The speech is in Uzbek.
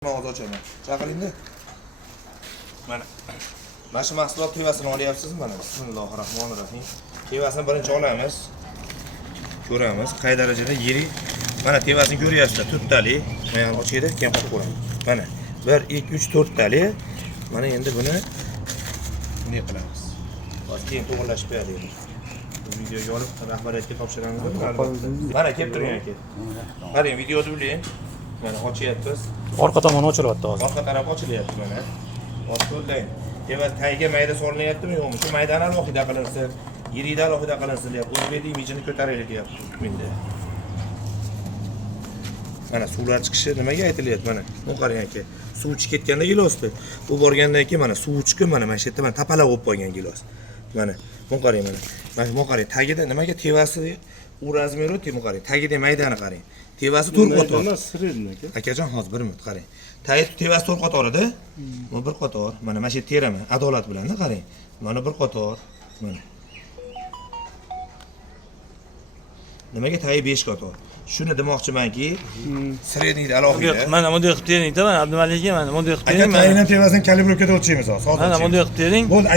Og'iz ochaman. Chaqiringda. Mana shu mahsulot tevasini olyapsizmi mana? Bismillahirrohmanirrohim. Tevasini birinchi olamiz. Ko'ramiz qay darajada yirik. Mana tevasini ko'ryapsizlar, 4 tali. Mana ochayda, keyin qotib ko'ramiz. Mana 1 2 3 4 tali. Mana endi buni bunday qilamiz. Hozir keyin to'g'irlashib beraylik. Bu videoga olib rahbariyatga topshiramiz. Mana kelib turing aka. Qarang, videoni ulang. Mana ochyapmiz. Orqa tomoni ochilyapti hozir. Orqa taraf ochilyapti mana. Hozir qo'llang. Tevas tagiga mayda solinyaptimi yo'qmi? Shu maydani alohida qilinsin, yirikdan alohida qilinsin deyapti. O'zbek imijini ko'taraylik deyapti menda. Mana suvlar chiqishi nimaga aytilyapti mana? Bu qarang aka. Suv chiqib ketganda gilosda. Bu borgandan keyin mana suv chiqib mana shu yerda mana tapalab bo'lib qolgan gilos. Mana bu qarang mana. Mana bu qarang tagida nimaga tevasi u razmeri o'tdi qarang. Tagida maydani qarang. Tevasi 4 qator. Akajon hozir 1 minut qarang. Tevasi 4 qatorida. Bu 1 qator. Mana shu terimi adolat bilan-da qarang. Mana 1 qator. Mana. Nimaga tagi 5 qator? Shuni demoqchimanki, sredniyda alohida. Mana bunday qilib tering, mana Abdumalik aka, mana bunday qilib tering. Aka, tayindan tevasini kalibrovkada o'lchaymiz hozir. Mana bunday qilib tering. Bo'ldi.